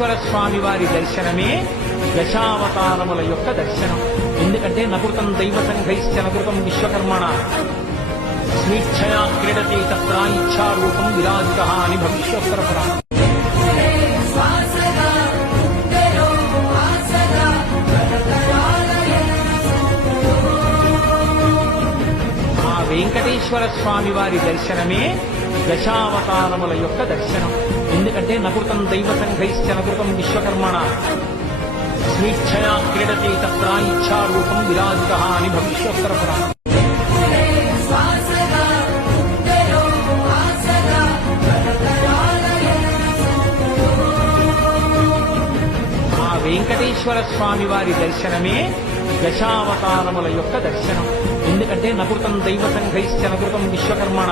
వెంకటేశ్వర స్వామి వారి దర్శనమే దశావతారముల యొక్క దర్శనం. ఎందుకంటే నకృతం దైవ సంఘైశ్చ నకృతం విశ్వకర్మణ స్వేచ్ఛయా క్రీడతే తత్ర ఇచ్ఛారూపం విరాజిత అని భవిష్యోత్తర పురాణం. ఆ వెంకటేశ్వర స్వామి వారి దర్శనమే దశావతారముల యొక్క దర్శనం. ఎందుకంటే నకృతం దైవ సంఘైశ్చ నకృతం విశ్వకర్మణ స్వేచ్ఛయా క్రీడతే తత్ర ఇచ్ఛారూపం విరాజిత అని భవిష్యోత్తర పురాణం. ఆ వెంకటేశ్వర స్వామి వారి దర్శనమే దశావతారముల యొక్క దర్శనం. ఎందుకంటే నకృతం దైవ సంఘైశ్చ నకృతం విశ్వకర్మణ